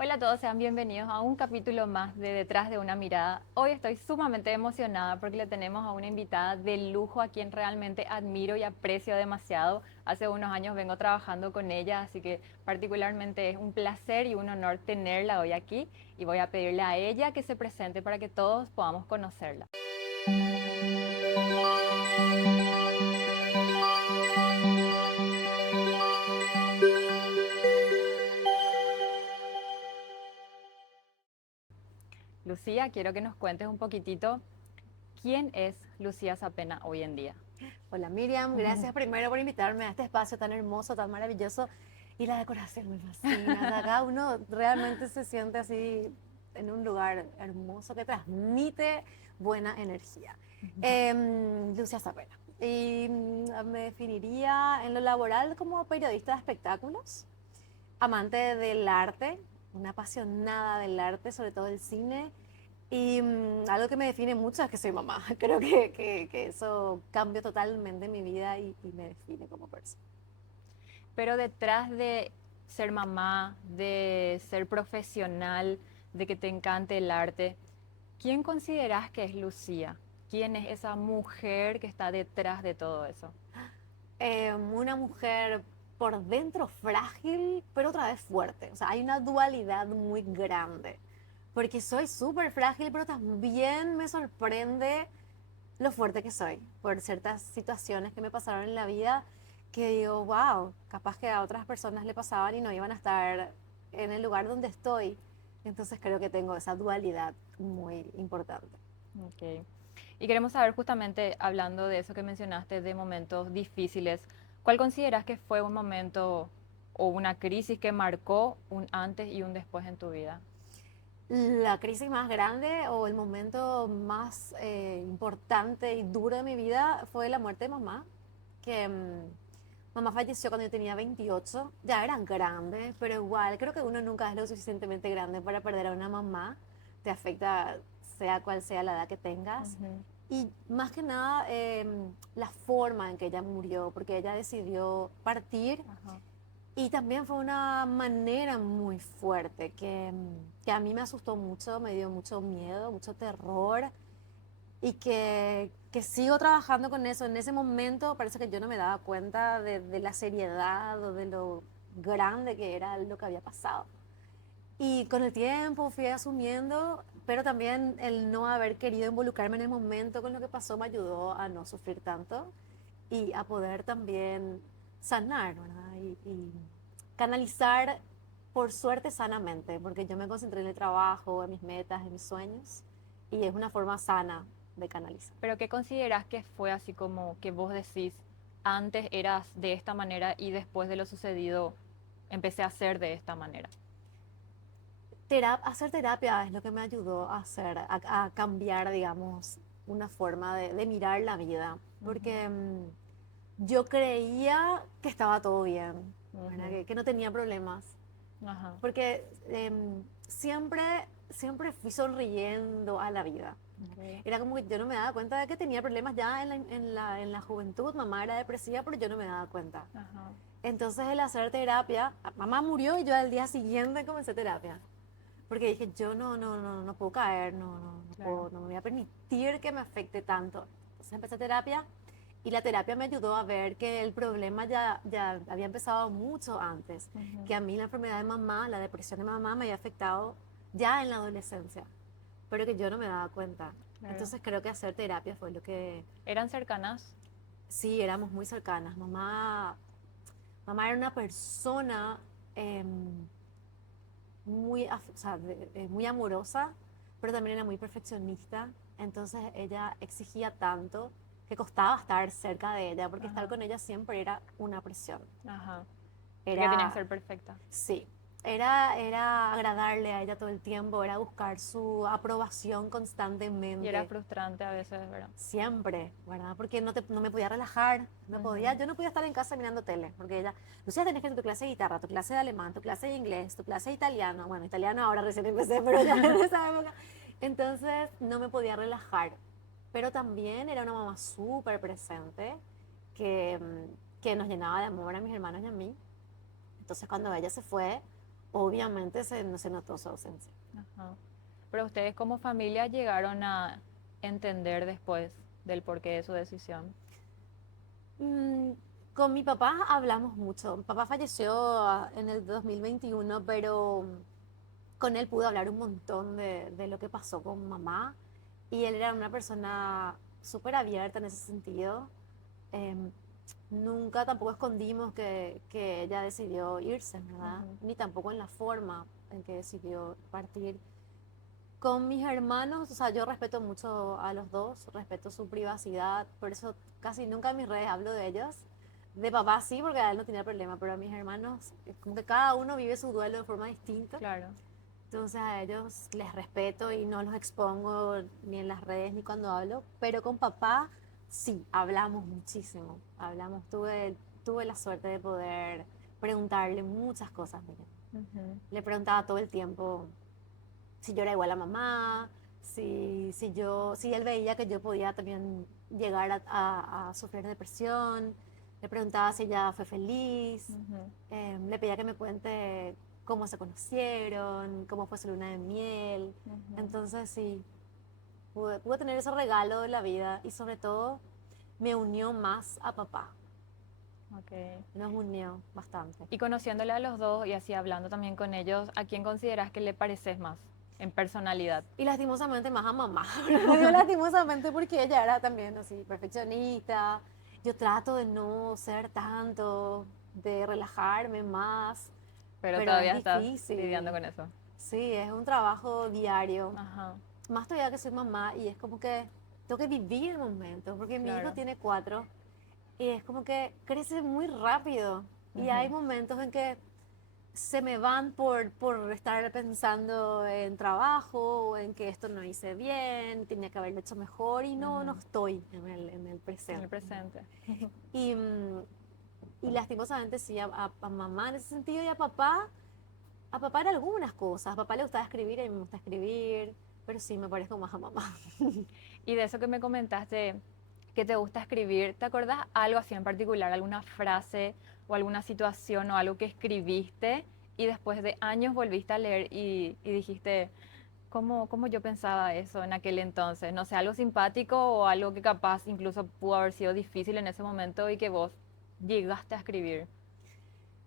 Hola a todos, sean bienvenidos a un capítulo más de Detrás de una mirada. Hoy estoy sumamente emocionada porque le tenemos a una invitada de lujo a quien realmente admiro y aprecio demasiado. Hace unos años vengo trabajando con ella, así que particularmente es un placer y un honor tenerla hoy aquí y voy a pedirle a ella que se presente para que todos podamos conocerla. Lucía, quiero que nos cuentes un poquitito quién es Lucía Zapena hoy en día. Hola Miriam, gracias primero por invitarme a este espacio tan hermoso, tan maravilloso y la decoración me fascina. O sea, acá uno realmente se siente así en un lugar hermoso que transmite buena energía. Lucia Zapena. Y me definiría en lo laboral como periodista de espectáculos, amante del arte, una apasionada del arte, sobre todo el cine. Y algo que me define mucho es que soy mamá. Creo que eso cambió totalmente mi vida y me define como persona. Pero detrás de ser mamá, de ser profesional, de que te encante el arte, ¿quién consideras que es Lucía? ¿Quién es esa mujer que está detrás de todo eso? Una mujer por dentro frágil, pero otra vez fuerte. O sea, hay una dualidad muy grande. Porque soy súper frágil, pero también me sorprende lo fuerte que soy por ciertas situaciones que me pasaron en la vida que digo, wow, capaz que a otras personas le pasaban y no iban a estar en el lugar donde estoy. Entonces creo que tengo esa dualidad muy importante. Ok. Y queremos saber justamente, hablando de eso que mencionaste, de momentos difíciles, ¿cuál consideras que fue un momento o una crisis que marcó un antes y un después en tu vida? La crisis más grande o el momento más importante y duro de mi vida fue la muerte de mamá, que mamá falleció cuando yo tenía 28, ya eran grandes, pero igual creo que uno nunca es lo suficientemente grande para perder a una mamá, te afecta sea cual sea la edad que tengas. Ujú. Y más que nada la forma en que ella murió, porque ella decidió partir Ajá. y también fue una manera muy fuerte que a mí me asustó mucho, me dio mucho miedo, mucho terror y que sigo trabajando con eso. En ese momento parece que yo no me daba cuenta de la seriedad o de lo grande que era lo que había pasado. Y con el tiempo fui asumiendo, pero también el no haber querido involucrarme en el momento con lo que pasó me ayudó a no sufrir tanto y a poder también sanar, ¿verdad? Y canalizar, por suerte, sanamente, porque yo me concentré en el trabajo, en mis metas, en mis sueños, y es una forma sana de canalizar. Pero ¿qué consideras que fue así como que vos decís, antes eras de esta manera y después de lo sucedido empecé a ser de esta manera? Hacer terapia es lo que me ayudó a hacer, a cambiar, digamos, una forma de mirar la vida, Ujú, porque yo creía que estaba todo bien, ¿verdad? ujú. Que no tenía problemas, Ajá. porque siempre fui sonriendo a la vida. Okay. Era como que yo no me daba cuenta de que tenía problemas ya en la juventud. Mamá era depresiva, pero yo no me daba cuenta. Ajá. Entonces el hacer terapia, mamá murió y yo al día siguiente comencé terapia. Porque dije, yo no puedo caer, Claro. no me voy a permitir que me afecte tanto. Entonces empecé terapia y la terapia me ayudó a ver que el problema ya había empezado mucho antes, Ujú. que a mí la enfermedad de mamá, la depresión de mamá me había afectado ya en la adolescencia, pero que yo no me daba cuenta. Claro. Entonces creo que hacer terapia fue lo que, ¿Eran cercanas? sí, éramos muy cercanas. Mamá era una persona em, o sea, muy amorosa, pero también era muy perfeccionista. Entonces ella exigía tanto que costaba estar cerca de ella, porque estar Ajá. con ella siempre era una presión. Ajá. Porque tenía que Era, ser perfecta. sí, era agradarle a ella todo el tiempo, era buscar su aprobación Y era constantemente, frustrante a veces, ¿verdad? siempre, ¿verdad? Porque no me podía relajar, Ujú. yo no podía estar en casa mirando tele, porque ella, Lucía, tenés que ir a tu clase de guitarra, tu clase de alemán, tu clase de inglés, tu clase de italiano, bueno, italiano ahora recién empecé, pero ya en esa época, entonces no me podía relajar, pero también era una mamá súper presente, que nos llenaba de amor a mis hermanos y a mí, entonces cuando ella se fue, obviamente no se notó su ausencia. Ajá. Pero ustedes como familia llegaron a entender después del porqué de su decisión. Mm, con mi papá hablamos mucho. Mi papá falleció en el 2021, pero con él pude hablar un montón de lo que pasó con mamá. Y él era una persona súper abierta en ese sentido. Em, Nunca tampoco escondimos que ella decidió irse, ¿verdad? Ujú. Ni tampoco en la forma en que decidió partir. Con mis hermanos, o sea, yo respeto mucho a los dos, respeto su privacidad, por eso casi nunca en mis redes hablo de ellos. De papá sí, porque a él no tenía problema, pero a mis hermanos, es como que cada uno vive su duelo de forma distinta. Claro. Entonces a ellos les respeto y no los expongo ni en las redes ni cuando hablo, pero con papá sí, hablamos muchísimo. Hablamos, tuve la suerte de poder preguntarle muchas cosas. Mira. Ujú. Le preguntaba todo el tiempo si yo era igual a mamá, si él veía que yo podía también llegar a sufrir depresión. Le preguntaba si ella fue feliz. Ujú. Le pedía que me cuente cómo se conocieron, cómo fue su luna de miel. Ujú. Entonces sí, pude tener ese regalo de la vida y sobre todo me unió más a papá. Ok. Nos unió bastante. Y conociéndole a los dos y así hablando también con ellos, ¿a quién consideras que le pareces más en personalidad? Y lastimosamente más a mamá. Digo lastimosamente porque ella era también así, perfeccionista. Yo trato de no ser tanto, de relajarme más, Pero pero es todavía estás lidiando difícil. con eso. Sí, es un trabajo diario. Ajá, Más todavía que soy mamá y es como que tengo que vivir el momento, porque mi hijo claro. tiene 4 y es como que crece muy rápido. Y hay Ujú. momentos en que se me van por estar pensando en trabajo o en que esto no hice bien, tenía que haberlo hecho mejor y no Ujú. estoy en el En el presente. presente. Y, y lastimosamente sí, a mamá en ese sentido y a papá en algunas cosas. A papá le gustaba escribir y a mí me gusta escribir, pero sí me parezco más a mamá. Y de eso que me comentaste, que te gusta escribir, ¿te acordás algo así en particular, alguna frase o alguna situación o algo que escribiste y después de años volviste a leer y dijiste, ¿cómo yo pensaba eso en aquel entonces? No sé, algo simpático o algo que capaz incluso pudo haber sido difícil en ese momento y que vos llegaste a escribir.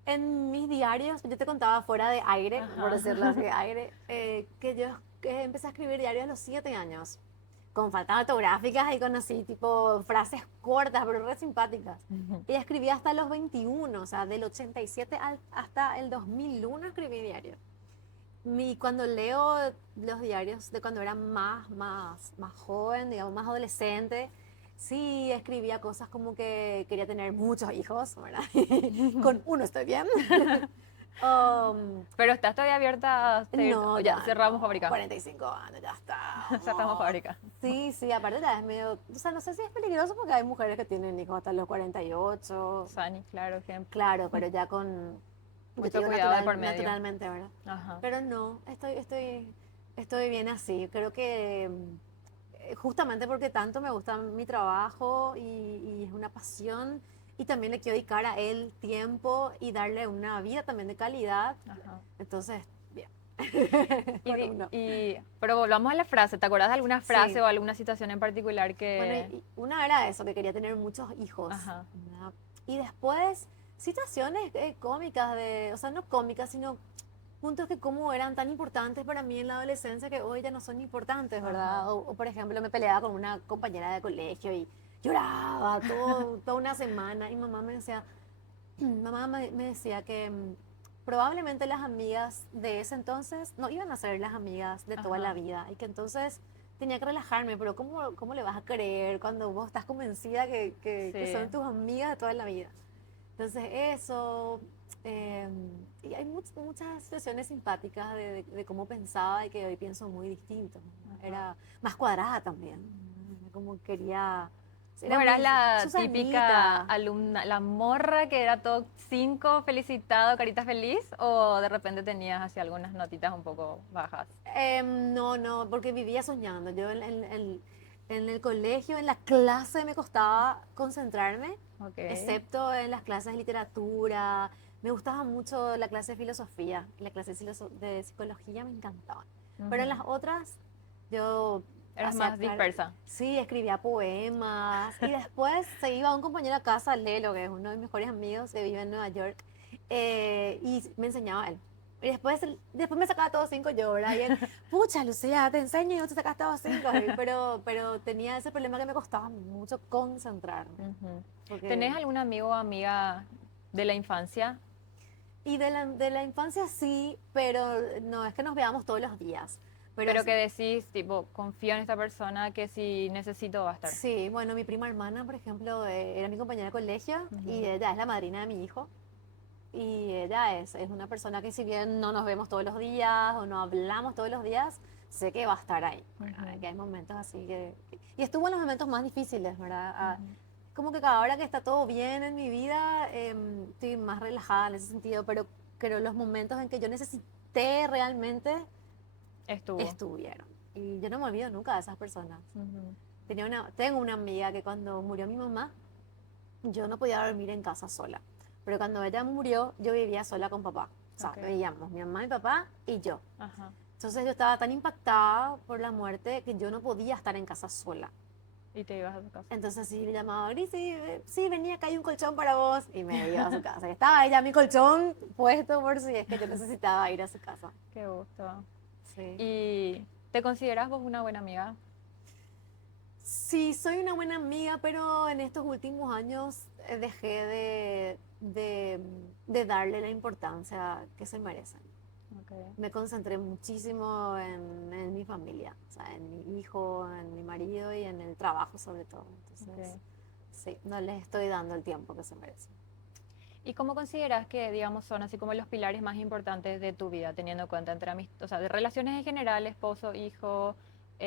En mis diarios, yo te contaba fuera de aire, por Ajá. decirlo así, aire, que yo empecé a escribir diarios a los 7 años, con faltas ortográficas y con así, tipo frases cortas, pero re simpáticas. Ujú. Y escribí hasta los 21, o sea, del 87 hasta el 2001 escribí diario. Y cuando leo los diarios de cuando era más joven, digamos, más adolescente, sí escribía cosas como que quería tener muchos hijos, ¿verdad? Con uno estoy bien. Um, Pero estás todavía abierta a seguir, no, o ya ya cerramos no, fábrica. 45 años, ya Cerramos estamos. fábrica. Sí, sí, aparte ya es medio, o sea, no sé si es peligroso porque hay mujeres que tienen hijos hasta los 48, Sani, claro, ejemplo. claro, pero ya con, yo te Mucho digo cuidado de por medio. naturalmente, ¿verdad? Ajá. Pero no, estoy bien así. Creo que justamente porque tanto me gusta mi trabajo y es una pasión y también le quiero dedicar a él tiempo y darle una vida también de calidad. Ajá. Entonces, bien, Y, con uno. pero volvamos a la frase. ¿Te acuerdas de alguna frase Sí, o alguna situación en particular bueno, que... y una era eso, que quería tener muchos hijos. Ajá. ¿Verdad? Y después, situaciones cómicas, o sea, no cómicas, sino puntos que como eran tan importantes para mí en la adolescencia que hoy ya no son importantes, Ajá. ¿verdad? O, por ejemplo, me peleaba con una compañera de colegio y lloraba toda una semana y mamá me decía, mamá me decía que probablemente las amigas de ese entonces no iban a ser las amigas de toda la Ajá. vida y que entonces tenía que relajarme, pero ¿cómo le vas a creer cuando vos estás convencida que Sí. son tus amigas de toda la vida? Entonces eso, eh, y hay muchas situaciones simpáticas de cómo pensaba y que hoy pienso muy distinto. ¿No? Ajá. Era más cuadrada también, como quería, era Vos eras muy la típica Susanita. alumna, la morra que era todo 5, felicitado, carita feliz, o de repente tenías así algunas notitas un poco bajas. No, no, porque vivía soñando. Yo en el colegio, en la clase me costaba concentrarme, Ok. excepto en las clases de literatura, Me gustaba mucho la clase de filosofía y la clase de de psicología me encantaban. Pero en las Ujú. otras yo Eras hacía, más dispersa. sí, escribía poemas y después se iba un compañero a casa, Lelo, que es uno de mis mejores amigos que vive en Nueva York, y me enseñaba él. Y después me sacaba todos cinco yo, ¿verdad? Y él, pucha, Lucía, te enseño y no te sacas todos cinco. Pero tenía ese problema que me costaba mucho concentrarme. Ujú. Porque ¿Tenés algún amigo o amiga de la infancia? Y de la infancia sí, pero no es que nos veamos todos los días. Pero Pero que decís, tipo, confío en esta persona que si necesito va a estar. sí, bueno, mi prima hermana, por ejemplo, era mi compañera de colegio y Ujú. ella es la madrina de mi hijo. Y ella es una persona que si bien no nos vemos todos los días o no hablamos todos los días, sé que va a estar ahí, ¿verdad? Ujú. Que hay momentos así Y estuvo en los momentos más difíciles, ¿verdad? Ujú. Como que ahora que está todo bien en mi vida, estoy más relajada en ese sentido, pero los momentos en que yo necesité realmente Estuvo. estuvieron. Y yo no me olvido nunca de esas personas. Ujú. Tengo una amiga que cuando murió mi mamá, yo no podía dormir en casa sola. Pero cuando ella murió, yo vivía sola con papá. O sea, Ok. vivíamos mi mamá, mi papá y yo. Ajá. Entonces yo estaba tan impactada por la muerte que yo no podía estar en casa sola. Y te ibas a tu casa. Entonces sí le llamaba, Grisi, sí, venía acá hay un colchón para vos. Y me iba a su casa. Y estaba ella mi colchón puesto por si es que yo necesitaba ir a su casa. Qué gusto. Sí. ¿Y te consideras vos una buena amiga? Sí, soy una buena amiga, pero en estos últimos años dejé de darle la importancia que se merecen. Ok. Me concentré muchísimo en mi familia, o sea, en mi hijo, en mi marido y en el trabajo sobre todo. Entonces, Ok. sí, no les estoy dando el tiempo que se merecen. ¿Y cómo consideras que, digamos, son así como los pilares más importantes de tu vida, teniendo en cuenta entre o sea, de relaciones en general, esposo, hijo,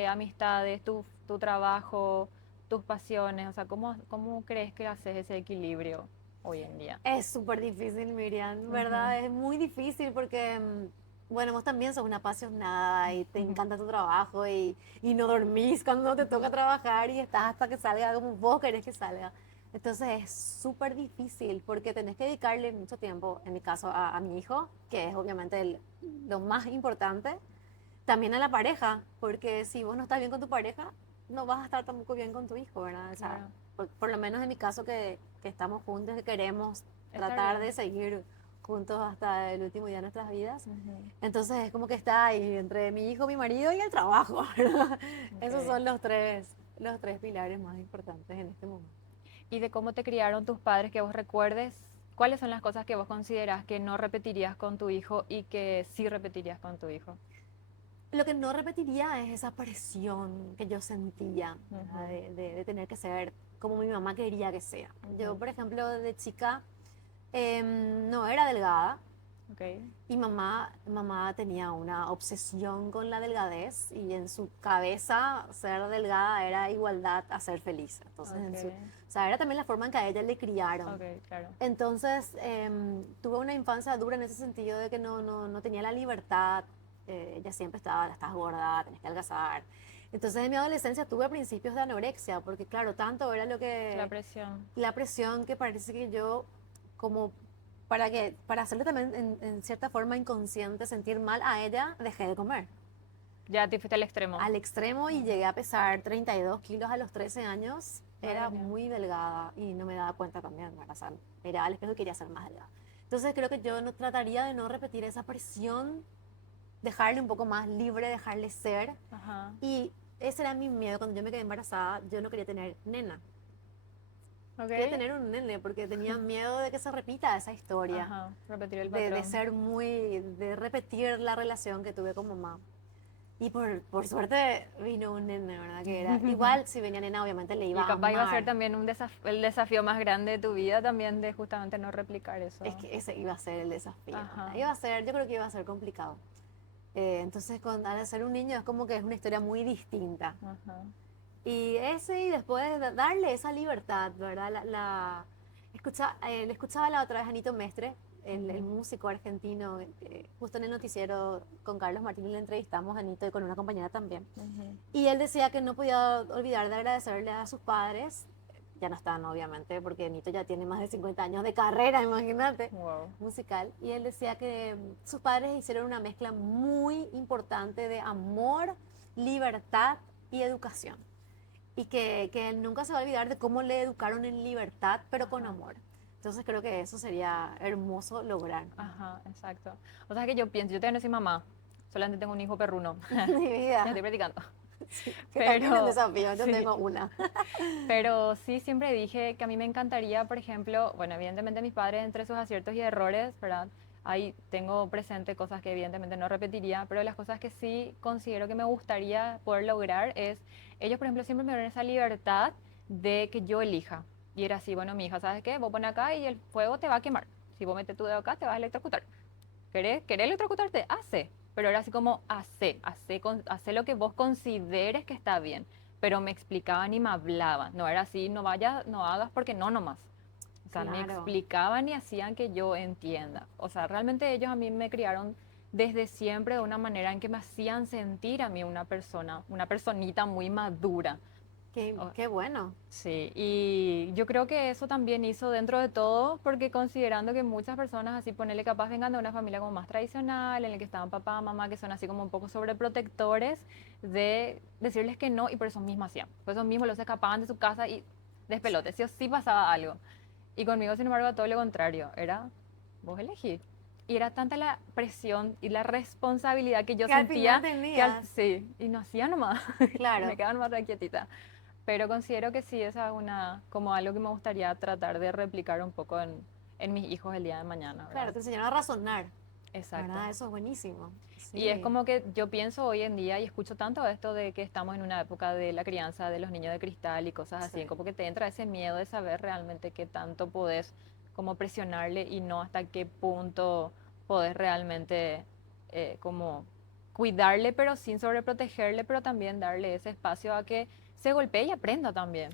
amistades, tu trabajo, tus pasiones? O sea, ¿cómo crees que haces ese equilibrio hoy en día? Es súper difícil, Miriam, Ujú. ¿verdad? Es muy difícil porque, bueno, vos también sos una apasionada y te Ujú. encanta tu trabajo y no dormís cuando te toca trabajar y estás hasta que salga como vos querés que salga. Entonces es súper difícil porque tenés que dedicarle mucho tiempo, en mi caso, a mi hijo, que es obviamente lo más importante, también a la pareja, porque si vos no estás bien con tu pareja, no vas a estar tampoco bien con tu hijo, ¿verdad? O sea, Claro, por lo menos en mi caso que estamos juntos, que queremos estar tratar de bien. seguir juntos hasta el último día de nuestras vidas. Ujú. Entonces es como que está ahí entre mi hijo, mi marido y el trabajo, ¿verdad? Esos Ok. son los tres pilares más importantes en este momento. ¿Y de cómo te criaron tus padres que vos recuerdes? ¿Cuáles son las cosas que vos consideras que no repetirías con tu hijo y que sí repetirías con tu hijo? Lo que no repetiría es esa presión que yo sentía, ¿verdad? Ujú. De tener que ser como mi mamá quería que sea. Yo, Ujú. por ejemplo, de chica no era delgada Ok. y mamá tenía una obsesión con la delgadez y en su cabeza ser delgada era igualdad a ser feliz. Entonces, Ok. o sea, era también la forma en que a ella le criaron. Ok, claro. Entonces, tuve una infancia dura en ese sentido de que no tenía la libertad. Ella siempre estás gorda, tenés que adelgazar. Entonces, en mi adolescencia tuve principios de anorexia, porque claro, tanto era La presión. la presión que parece que yo, como para hacerle también en cierta forma inconsciente sentir mal a ella, dejé de comer Ya te fuiste al extremo. al extremo y Ujú. llegué a pesar 32 kilos a los 13 años. Madre Era mía. muy delgada y no me daba cuenta también, ¿verdad? O sea, miraba al espejo y quería ser más delgada. Entonces creo que yo no trataría de no repetir esa presión, dejarle un poco más libre, dejarle ser. Ajá. Y ese era mi miedo cuando yo me quedé embarazada. Yo no quería tener nena, Ok. quería tener un nene porque tenía miedo de que se repita esa historia, Ajá. Repetir el de patrón. ser de repetir la relación que tuve con mamá. Y por suerte vino un nene, ¿verdad? Que era igual, si venía nena, obviamente le iba Y a capaz iba a ser amar. también el desafío más grande de tu vida también de justamente no replicar Es eso. que ese iba a ser el desafío, ¿verdad? Ajá. Iba a ser, yo creo que iba a ser complicado. Entonces, al ser un niño es como que es una historia muy distinta. Ajá. Y ese, y después darle esa libertad, ¿verdad? Le escuchaba la otra vez a Anito Mestre, el Ujú. músico argentino, justo en el noticiero con Carlos Martín le entrevistamos a Anito y con una compañera también. Ujú. Y él decía que no podía olvidar de agradecerle a sus padres ya no están obviamente, porque Nito ya tiene más de 50 años de carrera, imagínate, Wow. musical. Y él decía que sus padres hicieron una mezcla muy importante de amor, libertad y educación. Y que él nunca se va a olvidar de cómo le educaron en libertad, pero con Ajá. amor. Entonces creo que eso sería hermoso lograr. Ajá, exacto. O sea que yo pienso, yo todavía no soy mamá, solamente tengo un hijo perruno. Mi Ya vida, estoy practicando. sí, que también es un Pero desafío, yo sí, tengo una. pero sí siempre dije que a mí me encantaría, por ejemplo, bueno, evidentemente mis padres entre sus aciertos y errores, ¿verdad? Ahí tengo presente cosas que evidentemente no repetiría, pero las cosas que sí considero que me gustaría poder lograr es, ellos por ejemplo siempre me dieron esa libertad de que yo elija. Y era así, bueno, mi hija, ¿sabes qué? Vos pones acá y el fuego te va a quemar. Si vos metes tu dedo acá, te vas a electrocutar. ¿Querés electrocutarte? Hace. Pero era así como, hace lo que vos consideres que está bien. Pero me explicaban y me hablaban. No era así, no vayas, no hagas porque no nomás. O sea, me Claro. explicaban y hacían que yo entienda. O sea, realmente ellos a mí me criaron desde siempre de una manera en que me hacían sentir a mí una persona, una personita muy madura. Qué bueno. Sí, y yo creo que eso también hizo dentro de todo, porque considerando que muchas personas así, ponele capaz vengan de una familia como más tradicional, en la que estaban papá, mamá, que son así como un poco sobreprotectores, de decirles que no, y por eso mismo hacían. Por eso mismo los escapaban de su casa y despelote, sí o sí pasaba algo. Y conmigo, sin embargo, todo lo contrario, era vos elegís. Y era tanta la presión y la responsabilidad que yo Que al final sentía que tenías. sí, y no hacía nomás, y me Claro. quedaban más quietita. Pero considero que sí, esa es como algo que me gustaría tratar de replicar un poco en mis hijos el día de mañana, Claro, ¿verdad? te enseñaron a razonar, Exacto. ¿verdad? Eso es buenísimo. Y es Sí, como que yo pienso hoy en día y escucho tanto esto de que estamos en una época de la crianza de los niños de cristal y cosas sí. así, como que te entra ese miedo de saber realmente qué tanto podés como presionarle y no hasta qué punto podés realmente como cuidarle, pero sin sobreprotegerle, pero también darle ese espacio a que se golpee y aprenda también.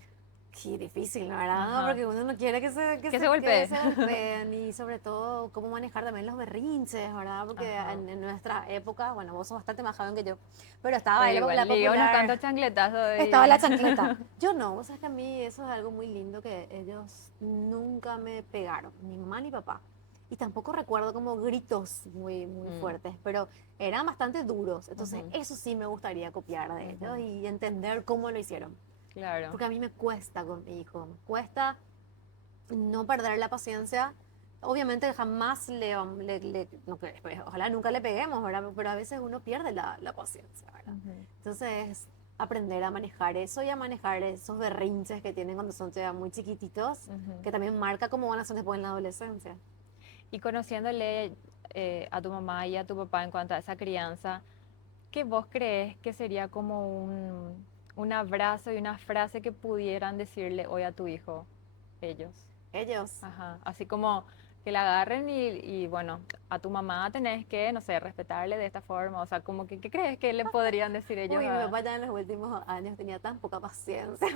Qué difícil, la verdad, Ajá. porque uno no quiere que se, que Que se se, que golpee. se golpeen y sobre todo cómo manejar también los berrinches, ¿verdad? Porque Ajá. en nuestra época, bueno, vos sos bastante más joven que yo, pero estaba ahí Pero igual, la le dio unos popular, cuantos chancletazos estaba y... la chancleta. Yo no, vos sabés que a mí eso es algo muy lindo que ellos nunca me pegaron, ni mamá ni papá. Y tampoco recuerdo como gritos muy, muy Mm, fuertes, pero eran bastante duros. Entonces, ujú, eso sí me gustaría copiar de ellos ujú. y entender cómo lo hicieron. Claro. Porque a mí me cuesta con mi hijo, me cuesta no perder la paciencia. Obviamente jamás no, pues, ojalá nunca le peguemos, ¿verdad? Pero a veces uno pierde la paciencia, ¿verdad? Ujú, Entonces, aprender a manejar eso y a manejar esos berrinches que tienen cuando son todavía muy chiquititos, ujú. que también marca cómo van a ser después en la adolescencia. Y conociéndole a tu mamá y a tu papá en cuanto a esa crianza, ¿qué vos crees que sería como un abrazo y una frase que pudieran decirle hoy a tu hijo ellos? Ellos. Ajá, así como que la agarren y bueno, a tu mamá tenés que, no sé, respetarle de esta forma, o sea, como que, ¿qué crees que le podrían decir ellos Uy, mi a... papá ya en los últimos años tenía tan poca paciencia.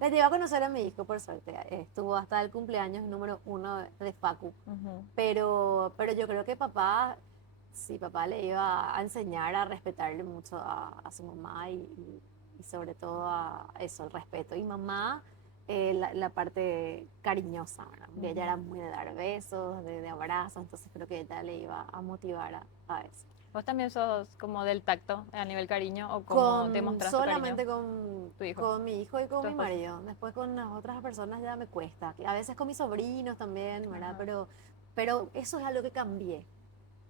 Le llevé a conocer a mi hijo, por suerte. Estuvo hasta el cumpleaños número 1 de Facu. Ujú, Pero yo creo que papá, sí, papá le iba a enseñar a respetarle mucho a su mamá y sobre todo a eso, el respeto. Y mamá, la parte cariñosa, ¿verdad? Porque ella ujú. era muy de dar besos, de abrazos, entonces creo que ella le iba a motivar a eso. ¿Vos también sos como del tacto a nivel cariño o cómo demostrás tu cariño, Solamente con, tu hijo, con mi hijo y con tu mi esposo? marido. Después con las otras personas ya me cuesta. A veces con mis sobrinos también, ¿verdad? Ajá. Pero eso es algo que cambié.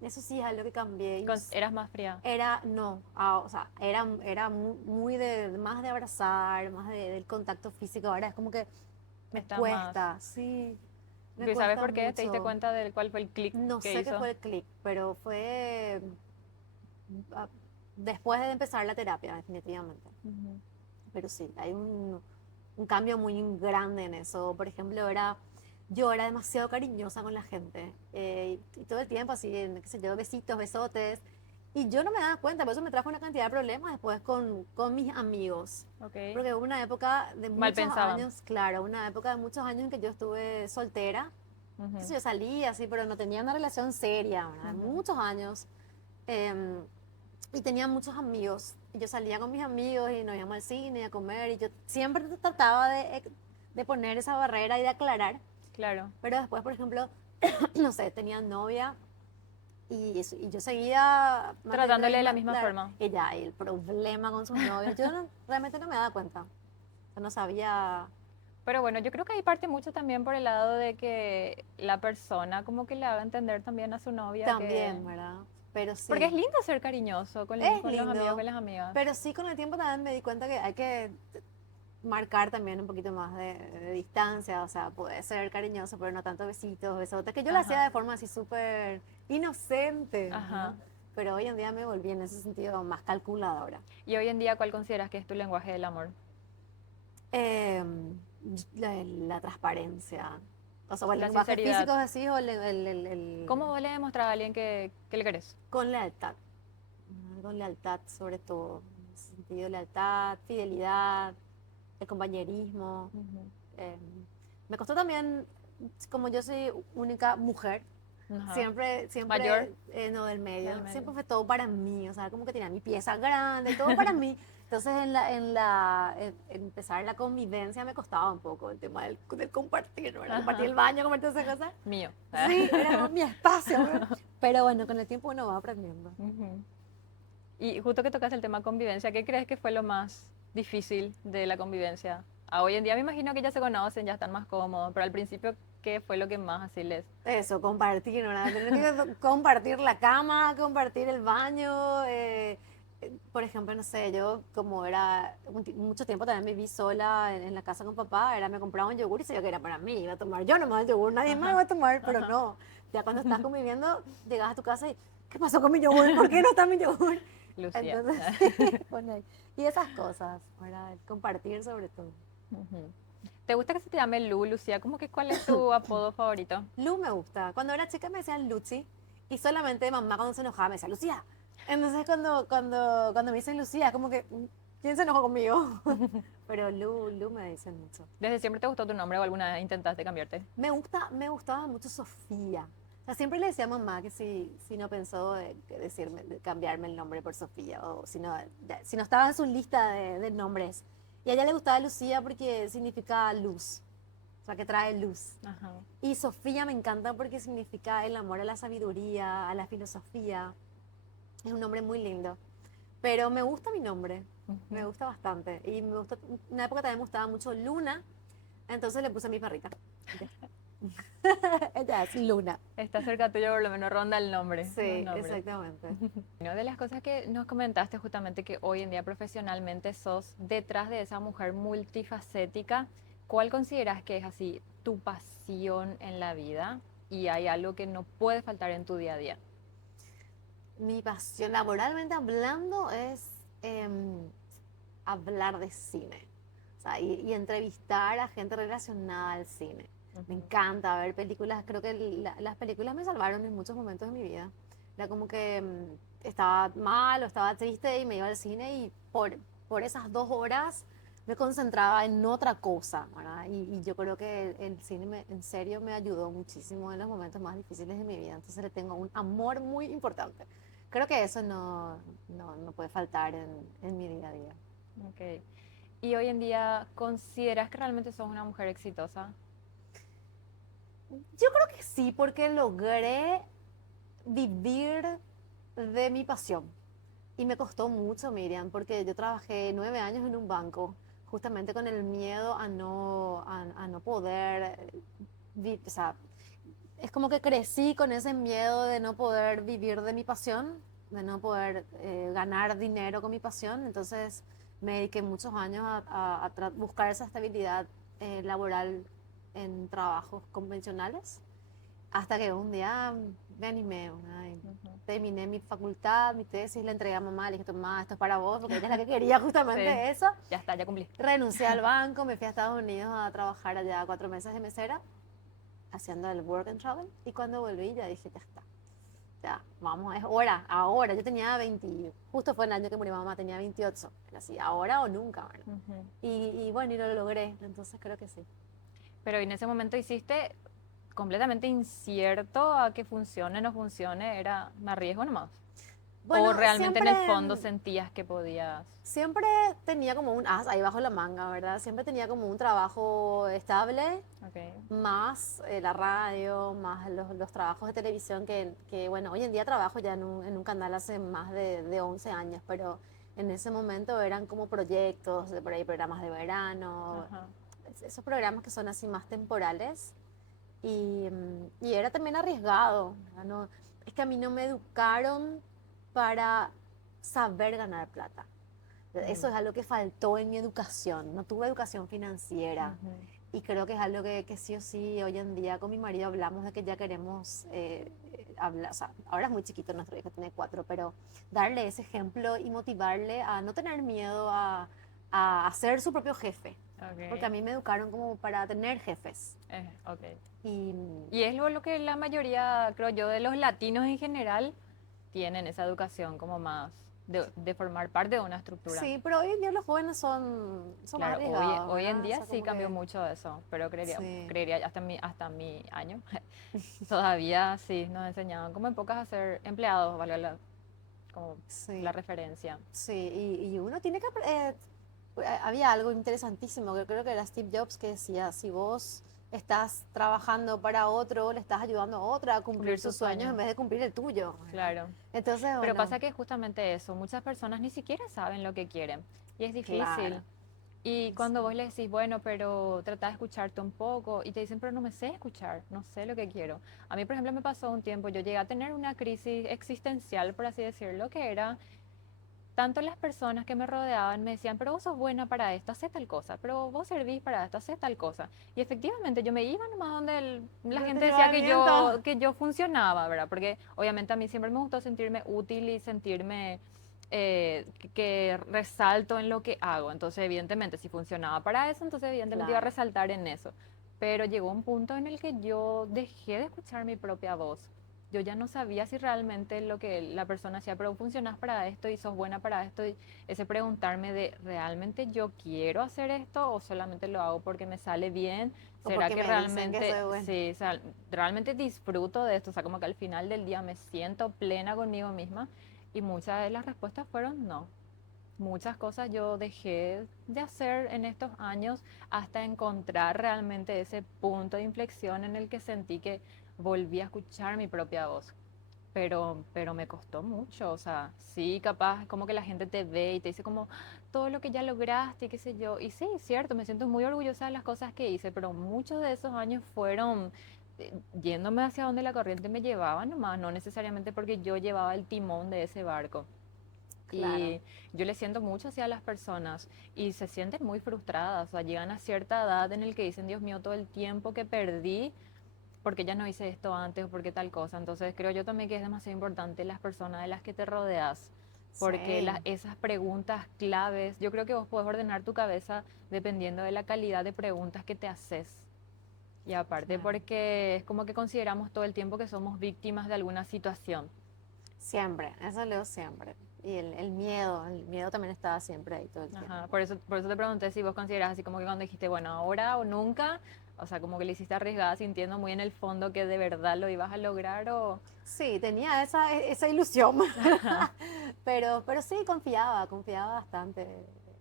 Eso sí es algo que cambié. Y Eras más fría. era, no, o sea, era muy más de abrazar, más del contacto físico. Ahora es como que me Estás más... cuesta, sí, me ¿Y sabes cuesta por qué? ¿Te diste mucho. cuenta de cuál fue el clic No que sé qué hizo? fue el clic, pero fue ah, después de empezar la terapia, definitivamente. Ujú, Pero sí, hay un cambio muy grande en eso. Por ejemplo, yo era demasiado cariñosa con la gente. Y todo el tiempo así, qué sé yo, besitos, besotes. Y yo no me daba cuenta, por eso me trajo una cantidad de problemas después con mis amigos. ok. Porque hubo una época de Mal muchos pensaban. años, claro, una época de muchos años en que yo estuve soltera. Qué sé Ujú, yo, salía así, pero no tenía una relación seria, ¿verdad? De ujú, muchos años. Em, y tenía muchos amigos. Y yo salía con mis amigos y nos íbamos al cine a comer. Y yo siempre trataba de poner esa barrera y de aclarar. Claro. Pero después, por ejemplo, no sé, tenía novia y yo seguía manteniendo Tratándole de la misma forma. ella, y el problema con sus novios, realmente no me daba cuenta. O sea, no sabía Pero bueno, yo creo que ahí parte mucho también por el lado de que la persona como que le haga entender también a su novia que... también, ¿verdad? Pero Porque es sí, lindo ser cariñoso es con los amigos, lindo. con las amigas. Pero sí, con el tiempo también me di cuenta que hay que marcar también un poquito más de distancia, o sea, puede ser cariñoso, pero no tanto besitos, besotes, que yo lo hacía Ajá, de forma así súper inocente, ¿no? ajá. Pero hoy en día me volví en ese sentido más calculadora. Y hoy en día, ¿cuál consideras que es tu lenguaje del amor? Em, la transparencia, o sea, o el La lenguaje sinceridad. físico es así, o ¿Cómo vos le demostrar a alguien que le querés? con lealtad, con lealtad sobre todo, en ese sentido, lealtad, fidelidad, el compañerismo. Ujú. em, Me costó también, como yo soy única mujer, Ajá. Mayor siempre, no del del medio, medio. siempre fue todo para mí, o sea, como que tenía mi pieza grande, todo para mí. Entonces, en empezar la convivencia me costaba un poco el tema del compartir, ¿verdad? Compartir Ajá. el baño, compartir esas cosas. Mío. Sí, era mi espacio, ¿verdad? Pero bueno, con el tiempo uno va aprendiendo. Ujú. Y justo que tocas el tema convivencia, ¿qué crees que fue lo más difícil de la convivencia? Hoy en día me imagino que ya se conocen, ya están más cómodos, pero al principio, ¿qué fue lo que más así les... Eso, compartir, ¿verdad? Tener que compartir la cama, compartir el baño. Por ejemplo, no sé, yo como era mucho tiempo también viví sola en la casa con papá, me compraba un yogur y sabía que era para mí, iba a tomar yo nomás el yogur, nadie más Ajá, iba a tomar, pero ajá. no. Ya cuando estás conviviendo, llegas a tu casa y, ¿qué pasó con mi yogur? ¿Por qué no está mi yogur? Lucía. Entonces, bueno, y esas cosas, ¿verdad? El compartir sobre todo. Ujú. ¿Te gusta que se te llame Lu, Lucía? ¿Cómo que cuál es tu apodo favorito? Lu me gusta. Cuando era chica me decían Luchi y solamente mamá cuando se enojaba me decía Lucía. Entonces cuando me dicen Lucía, como que, ¿quién se enojó conmigo? Pero Lu me dicen mucho. ¿Desde siempre te gustó tu nombre o alguna vez intentaste cambiarte? Me gustaba mucho Sofía. O sea, siempre le decía a mamá que si no pensó de cambiarme el nombre por Sofía o si no estaba en su lista de nombres. Y a ella le gustaba Lucía porque significa luz, o sea, que trae luz. Ajá. Y Sofía me encanta porque significa el amor a la sabiduría, a la filosofía. Es un nombre muy lindo. Pero me gusta mi nombre, me Ujú. gusta bastante. Y me gusta, una época también me gustaba mucho Luna, entonces le puse a mi perrita. Ya. Ella es Luna. Está cerca tuyo, por lo menos ronda el nombre, los Sí, nombres. exactamente. Una de las cosas que nos comentaste justamente que hoy en día profesionalmente sos detrás de esa mujer multifacética, ¿cuál consideras que es así tu pasión en la vida y hay algo que no puede faltar en tu día a día? Mi pasión, laboralmente hablando, es hablar de cine. O sea, y entrevistar a gente relacionada al cine. Me Ujú. encanta ver películas, creo que las películas me salvaron en muchos momentos de mi vida. Era como que estaba mal o estaba triste y me iba al cine y por esas 2 horas me concentraba en otra cosa, ¿verdad? Y yo creo que el cine en serio me ayudó muchísimo en los momentos más difíciles de mi vida. Entonces le tengo un amor muy importante. Creo que eso no puede faltar en mi día a día. Ok. ¿Y hoy en día consideras que realmente sos una mujer exitosa? Yo creo que sí, porque logré vivir de mi pasión. Y me costó mucho, Miriam, porque yo trabajé 9 años en un banco, justamente con el miedo a no poder, o sea, es como que crecí con ese miedo de no poder vivir de mi pasión, de no poder ganar dinero con mi pasión. Entonces me dediqué muchos años a buscar esa estabilidad laboral en trabajos convencionales, hasta que un día me animé, ¿verdad? Y Ujú. terminé mi facultad, mi tesis, la entregué a mamá, le dije, toma, esto es para vos, porque ella es la que quería Sí, justamente eso. ya está, ya cumplí. Renuncié al banco, me fui a Estados Unidos a trabajar allá 4 meses de mesera, haciendo el work and travel, y cuando volví ya dije, ya está, ya, vamos, es hora, ahora. Yo tenía 20, justo fue el año que murió mamá, tenía 28, era así, ahora o nunca, ¿verdad? Ujú. Y bueno, y lo logré, entonces creo que sí. Pero en ese momento hiciste completamente incierto a que funcione o no funcione, era, me arriesgo nomás. ¿O Bueno, realmente en el siempre, fondo sentías que podías? siempre tenía como un as ahí bajo la manga, ¿verdad? Siempre tenía como un trabajo estable, Ok. más la radio, más los trabajos de televisión bueno, hoy en día trabajo ya en un canal hace más de 11 años, pero en ese momento eran como proyectos, de por ahí programas de verano, Ajá. esos programas que son así más temporales y era también arriesgado, ¿verdad? No, es que a mí no me educaron para saber ganar plata. Eso Mm, es algo que faltó en mi educación. No tuve educación financiera. ujú. Y creo que es algo que sí o sí hoy en día con mi marido hablamos de que ya queremos hablar. O sea, ahora es muy chiquito, nuestro hijo tiene 4, pero darle ese ejemplo y motivarle a no tener miedo a ser su propio jefe. Porque a Ok. mí me educaron como para tener jefes. Ok. Y Y es lo que la mayoría, creo yo, de los latinos en general tienen esa educación como más de formar parte de una estructura. sí, pero hoy en día los jóvenes son más Claro, arriesgados, hoy en ¿verdad? O día sea, sí como cambió que mucho eso, pero sí, creería hasta mi año, todavía sí nos enseñaban como en pocas a ser empleados, vale como la sí. referencia. Sí, y uno tiene que... había algo interesantísimo que creo que era Steve Jobs que decía, si vos estás trabajando para otro, le estás ayudando a otro a cumplir Cumplir sus sus sueños en sueños, vez de cumplir el tuyo, ¿verdad? claro. Entonces, Pero bueno, pasa que justamente eso, muchas personas ni siquiera saben lo que quieren y es claro. difícil. Y cuando vos Sí. le decís, bueno, pero trata de escucharte un poco, y te dicen, pero no me sé escuchar, no sé lo que quiero. A mí, por ejemplo, me pasó un tiempo, yo llegué a tener una crisis existencial, por así decirlo, que era, tanto las personas que me rodeaban me decían, pero vos sos buena para esto, haz tal cosa, pero vos servís para esto, haz tal cosa. Y efectivamente yo me iba nomás donde la No te gente lleva decía al viento. que yo funcionaba, ¿verdad? Porque obviamente a mí siempre me gustó sentirme útil y sentirme que resalto en lo que hago. Entonces, evidentemente, si funcionaba para eso, entonces evidentemente iba a Claro. resaltar en eso. Pero llegó un punto en el que yo dejé de escuchar mi propia voz. Yo ya no sabía si realmente lo que la persona hacía, pero funcionas para esto y sos buena para esto. Y ese preguntarme de, ¿realmente yo quiero hacer esto o solamente lo hago porque me sale bien? O ¿Será porque que me dicen que realmente, soy buena. sí, o sea, realmente disfruto de esto? O sea, como que al final del día me siento plena conmigo misma. Y muchas de las respuestas fueron no. Muchas cosas yo dejé de hacer en estos años hasta encontrar realmente ese punto de inflexión en el que sentí que volví a escuchar mi propia voz. Pero me costó mucho, o sea, sí, capaz, como que la gente te ve y te dice como todo lo que ya lograste y qué sé yo. Y sí, cierto, me siento muy orgullosa de las cosas que hice, pero muchos de esos años fueron yéndome hacia donde la corriente me llevaba nomás, no necesariamente porque yo llevaba el timón de ese barco. Claro. Y yo le siento mucho hacia las personas y se sienten muy frustradas, o sea, llegan a cierta edad en el que dicen, Dios mío, todo el tiempo que perdí, porque ya no hice esto antes o porque tal cosa. Entonces creo yo también que es demasiado importante las personas de las que te rodeas, porque Sí. esas preguntas claves, yo creo que vos podés ordenar tu cabeza dependiendo de la calidad de preguntas que te haces. Y aparte Claro. porque es como que consideramos todo el tiempo que somos víctimas de alguna situación. Siempre, eso leo siempre. Y el miedo también estaba siempre ahí todo el Ajá, tiempo. por eso te pregunté si vos consideras así como que cuando dijiste, bueno, ahora o nunca, o sea, como que le hiciste arriesgada sintiendo muy en el fondo que de verdad lo ibas a lograr o... Sí, tenía esa ilusión, Ajá, pero sí, confiaba bastante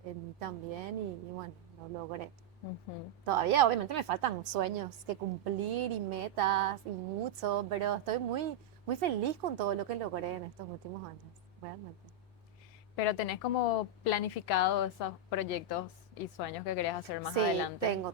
en mí también y bueno, lo logré. ujú. Todavía obviamente me faltan sueños que cumplir y metas y mucho, pero estoy muy feliz con todo lo que logré en estos últimos años, realmente. Pero tenés como planificado esos proyectos y sueños que querés hacer más Sí, adelante. tengo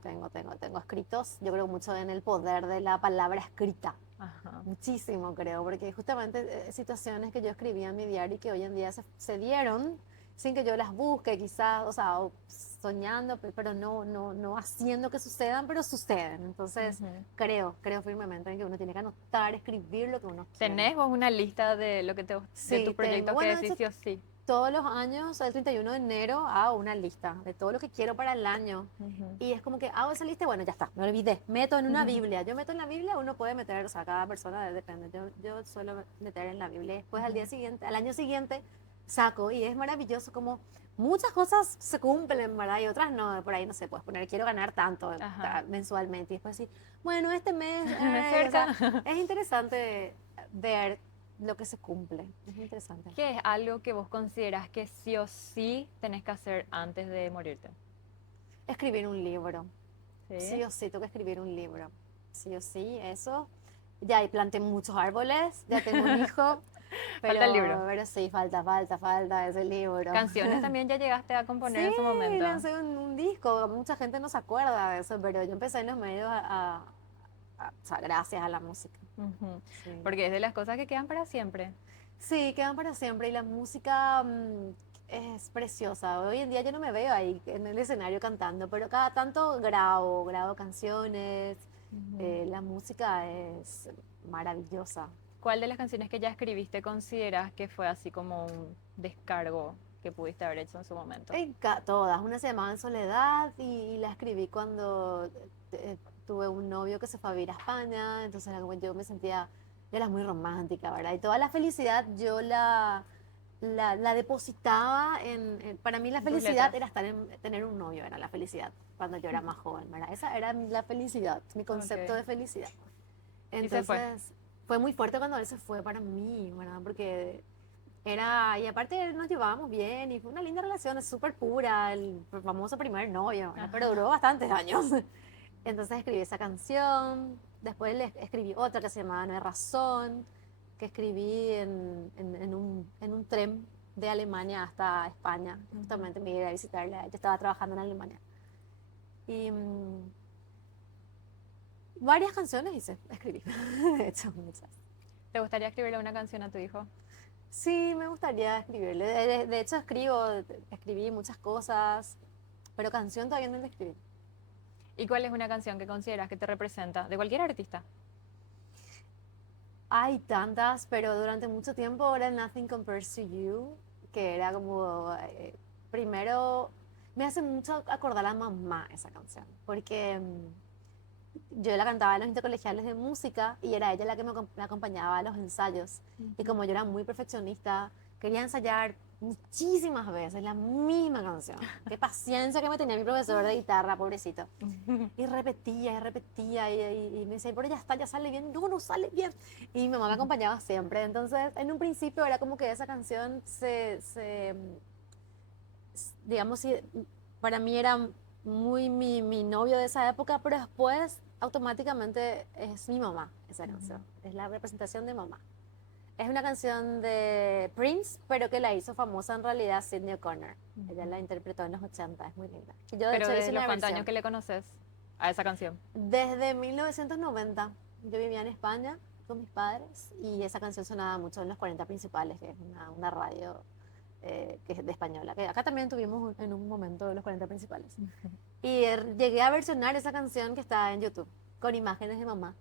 escritos. Yo creo mucho en el poder de la palabra escrita. Ajá. Muchísimo, creo, porque justamente situaciones que yo escribía en mi diario y que hoy en día se dieron sin que yo las busque, quizás, o sea, o soñando, pero no haciendo que sucedan, pero suceden. Entonces, Ujú. creo firmemente en que uno tiene que anotar, escribir lo que uno quiere. ¿Tenés vos una lista de lo que de tus Sí, tengo. proyectos que Bueno, de decís hecho, sí o sí? todos los años, el 31 de enero, hago una lista de todo lo que quiero para el año. Ujú. Y es como que hago esa lista y bueno, ya está, me olvidé. Meto en una Biblia. Yo meto en la Biblia, uno puede meter, o sea, cada persona depende. Yo suelo meter en la Biblia y después al día Ujú. siguiente, al año siguiente, saco. Y es maravilloso como muchas cosas se cumplen, ¿verdad? Y otras no. Por ahí no sé, puedes poner, quiero ganar tanto Ajá. mensualmente. Y después sí, bueno, este mes, o sea, Cerca. es interesante ver. lo que se cumple. Es muy interesante. ¿Qué es algo que vos consideras que sí o sí tenés que hacer antes de morirte? Escribir un libro. Sí Sí. o sí, tengo que escribir un libro. Sí o sí, eso. Ya ahí planté muchos árboles, ya tengo un hijo, Falta el libro. pero sí, falta ese libro. Canciones también ya llegaste a componer Sí, en su momento. lancé un disco, mucha gente no se acuerda de eso, pero yo empecé en los medios o sea, gracias a la música. Ujú. Sí. Porque es de las cosas que quedan para siempre. Sí, quedan para siempre y la música es preciosa. Hoy en día yo no me veo ahí en el escenario cantando, pero cada tanto grabo canciones. Ujú. La música es maravillosa. ¿Cuál de las canciones que ya escribiste consideras que fue así como un descargo que pudiste haber hecho en su momento? Todas. Una se llamaba En Soledad y la escribí cuando eh, tuve un novio que se fue a vivir a España, entonces era como yo me sentía, yo era muy romántica, ¿verdad? Y toda la felicidad yo la depositaba para mí la En tus felicidad letras. era tener un novio, era la felicidad, cuando yo era más joven, ¿verdad? Esa era la felicidad, mi concepto Ok. de felicidad. Y se fue. Entonces, fue muy fuerte cuando él se fue para mí, ¿verdad? Porque y aparte nos llevábamos bien y fue una linda relación, es súper pura, el famoso primer novio, ¿verdad? Pero Ajá. duró bastantes años. Entonces escribí esa canción, después le escribí otra que se llamaba No hay razón, que escribí en un tren de Alemania hasta España. Ujú. Justamente me iba a visitarla, yo estaba trabajando en Alemania. Y varias canciones escribí, de hecho, muchas. ¿Te gustaría escribirle una canción a tu hijo? Sí, me gustaría escribirle. De hecho, escribí muchas cosas, pero canción todavía no la escribí. ¿Y cuál es una canción que consideras que te representa de cualquier artista? Hay tantas, pero durante mucho tiempo era Nothing Compares to You, que era como, primero, me hace mucho acordar a mamá esa canción, porque yo la cantaba en los intercolegiales de música y era ella la que me acompañaba a los ensayos. Y Ujú. como yo era muy perfeccionista, quería ensayar muchísimas veces la misma canción. Qué paciencia que me tenía mi profesor de guitarra, pobrecito. Y repetía, y me decía, pero ya está, ya sale bien. No, no sale bien. Y mi mamá me acompañaba siempre. Entonces, en un principio era como que esa canción digamos, sí, para mí era muy mi novio de esa época, pero después automáticamente es mi mamá esa Ujú. canción. Es la representación de mamá. Es una canción de Prince, pero que la hizo famosa en realidad Sydney O'Connor. Ella la Ujú. interpretó en los 80, es muy linda. Y yo de Pero hecho hice desde los una cuántos años versión. que le conoces a esa canción. Desde 1990 yo vivía en España con mis padres y esa canción sonaba mucho en los 40 principales, que es una radio que es de española. Que acá también tuvimos en un momento los 40 principales. Y llegué a versionar esa canción que está en YouTube con imágenes de mamá.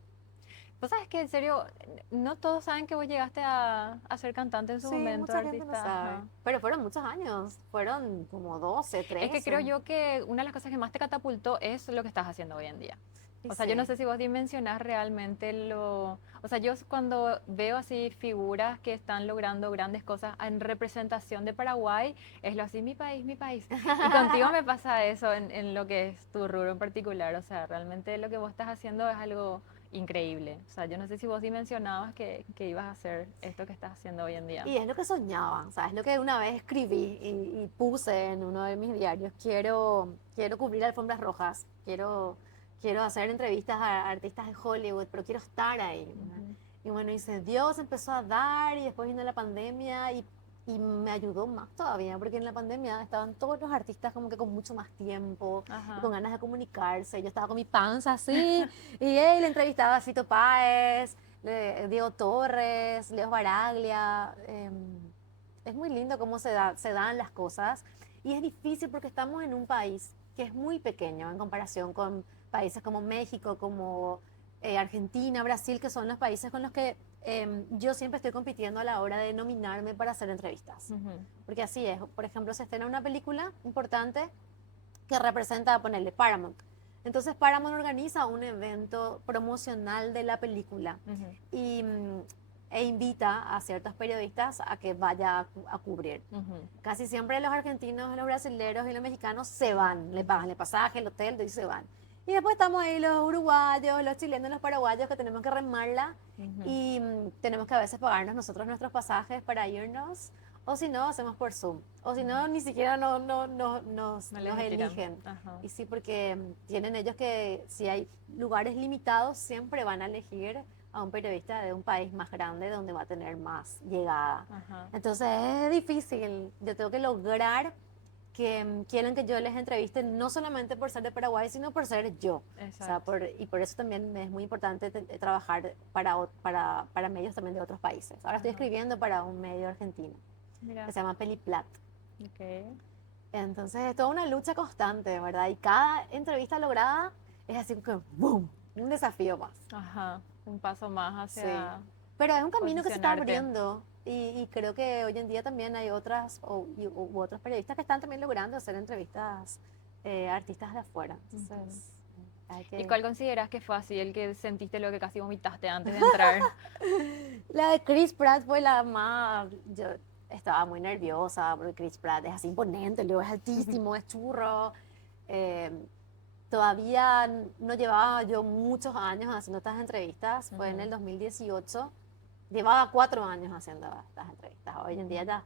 Vos sabes que en serio, no todos saben que vos llegaste a ser cantante en su Sí, momento, mucha gente no artista. sabe. Ajá. Pero fueron muchos años, fueron como 12, Es que creo 13. yo que una de las cosas que más te catapultó es lo que estás haciendo hoy en día. Y O sea, yo no sí. sé si vos dimensionás realmente lo... O sea, yo cuando veo así figuras que están logrando grandes cosas en representación de Paraguay, es lo así, mi país, mi país. Y contigo me pasa eso en lo que es tu rubro en particular. O sea, realmente lo que vos estás haciendo es algo increíble. O sea, yo no sé si vos dimensionabas que ibas a hacer esto que estás haciendo hoy en día. Y es lo que soñaba, o sea, es lo que una vez escribí y puse en uno de mis diarios. Quiero cubrir alfombras rojas, quiero hacer entrevistas a artistas de Hollywood, pero quiero estar ahí, ¿verdad? Ujú. Y bueno, y se dio, se empezó a dar y después vino la pandemia y me ayudó más todavía, porque en la pandemia estaban todos los artistas como que con mucho más tiempo y con Ajá. ganas de comunicarse. Yo estaba con mi panza así y él entrevistaba a Fito Páez, Diego Torres, Leo Baraglia. Es muy lindo cómo se dan las cosas y es difícil porque estamos en un país que es muy pequeño en comparación con países como México, como Argentina, Brasil, que son los países con los que yo siempre estoy compitiendo a la hora de nominarme para hacer entrevistas. Ujú. Porque así es, por ejemplo, se estrena una película importante que representa, ponerle Paramount. Entonces Paramount organiza un evento promocional de la película Ujú. y, e invita a ciertos periodistas a que vaya a cubrir. Ujú. Casi siempre los argentinos, los brasileños y los mexicanos se van, le pagan el pasaje, el hotel y se van. Y después estamos ahí los uruguayos, los chilenos, los paraguayos que tenemos que remarla Ujú. y tenemos que a veces pagarnos nosotros nuestros pasajes para irnos, o si no, hacemos por Zoom, o si no, ni siquiera No nos les estiran. eligen. Ajá. Y sí, porque tienen ellos que si hay lugares limitados, siempre van a elegir a un periodista de un país más grande donde va a tener más llegada. Ajá. Entonces es difícil, yo tengo que lograr que quieren que yo les entreviste no solamente por ser de Paraguay, sino por ser yo. O sea, Exacto. y por eso también me es muy importante trabajar para medios también de otros países. Ahora estoy Ajá. escribiendo para un medio argentino Mira. que se llama Peliplat. Ok. Entonces es toda una lucha constante, ¿verdad? Y cada entrevista lograda es así como que ¡boom! Un desafío más. Ajá. Un paso más Sí. hacia Pero es un camino que se está posicionarte. abriendo y creo que hoy en día también hay otras u otros periodistas que están también logrando hacer entrevistas a artistas de afuera. Ujú. Entonces, hay ¿Y que... cuál consideras que fue así el que sentiste lo que casi vomitaste antes de entrar? La de Chris Pratt fue la más... Yo estaba muy nerviosa porque Chris Pratt es así imponente, luego es altísimo, es churro. Eh, Todavía no llevaba yo muchos años haciendo estas entrevistas, fue en el Ujú. 2018. Llevaba 4 años haciendo estas entrevistas. Hoy en día Ujú.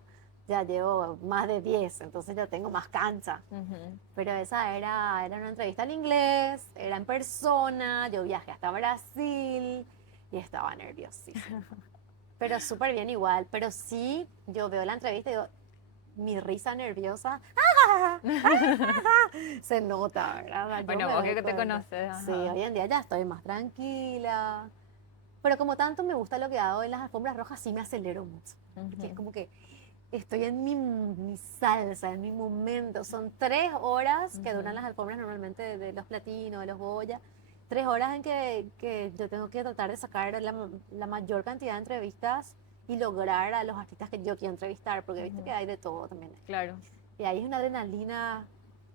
ya llevo más de 10, entonces ya tengo más cancha. Ujú. Pero esa era una entrevista en inglés, era en persona, yo viajé hasta Brasil y estaba nerviosísima. Pero súper bien igual. Pero sí, yo veo la entrevista y digo, mi risa nerviosa se nota, ¿verdad? Yo Bueno, me vos doy que te cuenta. conoces, Sí, ajá. hoy en día ya estoy más tranquila. Pero como tanto me gusta lo que hago en las alfombras rojas, sí me acelero mucho. Porque es Ujú. como que estoy en mi salsa, en mi momento. Son 3 horas que duran Ujú. las alfombras normalmente de los platinos, de los Goya. 3 horas en que yo tengo que tratar de sacar la mayor cantidad de entrevistas y lograr a los artistas que yo quiero entrevistar, porque viste que Ujú. hay de todo también. Claro. Y ahí es una adrenalina,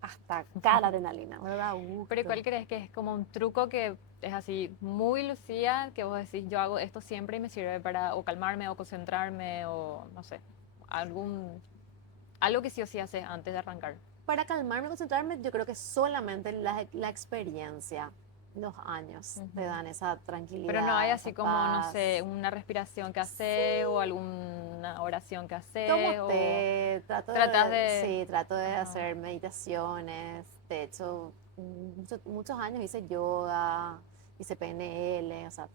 hasta acá la adrenalina, me da Pero ¿y gusto. cuál crees que es como un truco que es así muy lucía, que vos decís, yo hago esto siempre y me sirve para o calmarme o concentrarme o no sé, algo que sí o sí haces antes de arrancar? Para calmarme, concentrarme, yo creo que solamente la experiencia, los años, te Ujú. dan esa Pero no hay tranquilidad, esa así como, no sé, paz. una respiración que haces o Sí, alguna oración que tomo haces o té, tratas de... sí, trato de Ajá. hacer meditaciones. De hecho, muchos años hice yoga, hice PNL, o sea,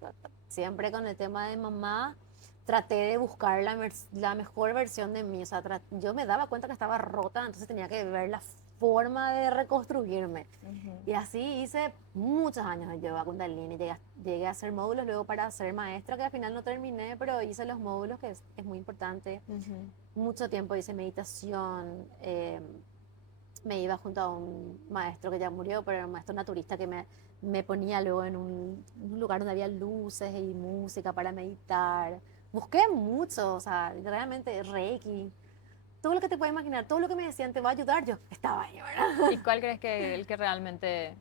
siempre con el tema de mamá, traté de buscar la mejor versión de mí. O sea, yo me daba cuenta que estaba rota, entonces tenía que ver la forma de reconstruirme. Ujú. Y así hice muchos años de yoga Kundalini. Llegué a hacer módulos luego para ser maestra, que al final no terminé, pero hice los módulos, que es muy importante. Ujú. Mucho tiempo hice meditación. Me iba junto a un maestro que ya murió, pero era un maestro naturista que me ponía luego en un lugar donde había luces y música para meditar. Busqué mucho, o sea, realmente Reiki. Todo lo que te puedes imaginar, todo lo que me decían te va a ayudar, yo estaba ahí, ¿verdad? ¿Y cuál crees que el que realmente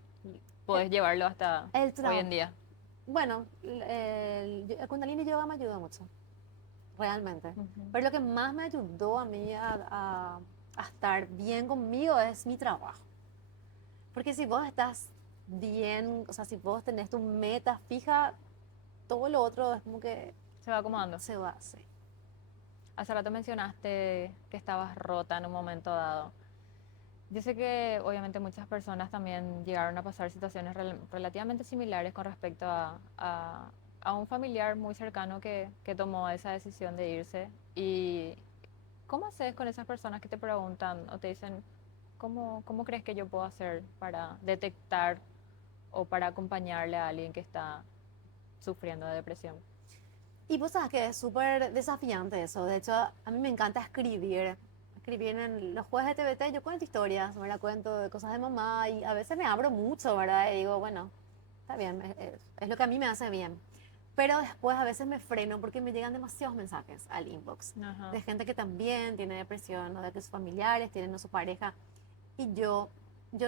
podés llevarlo hasta El hoy trabajo. en día? Bueno, el Kundalini Yoga me ayudó mucho, realmente. Ujú. Pero lo que más me ayudó a mí a estar bien conmigo es mi trabajo. Porque si vos estás bien, o sea, si vos tenés tu meta fija, todo lo otro es como que Se va acomodando. se va a hacer. Hace rato mencionaste que estabas rota en un momento dado. Yo sé que obviamente muchas personas también llegaron a pasar situaciones relativamente similares con respecto a un familiar muy cercano que tomó esa decisión de irse. ¿Y cómo haces con esas personas que te preguntan o te dicen, cómo crees que yo puedo hacer para detectar o para acompañarle a alguien que está sufriendo de depresión? Y vos sabes que es súper desafiante eso. De hecho, a mí me encanta escribir. Escribir en los jueves de TVT, yo cuento historias, ¿verdad? Cuento de cosas de mamá y a veces me abro mucho, ¿verdad? Y digo, bueno, está bien, es lo que a mí me hace bien. Pero después a veces me freno porque me llegan demasiados mensajes al inbox Ajá, de gente que también tiene depresión o de que sus familiares tienen a su pareja. Y yo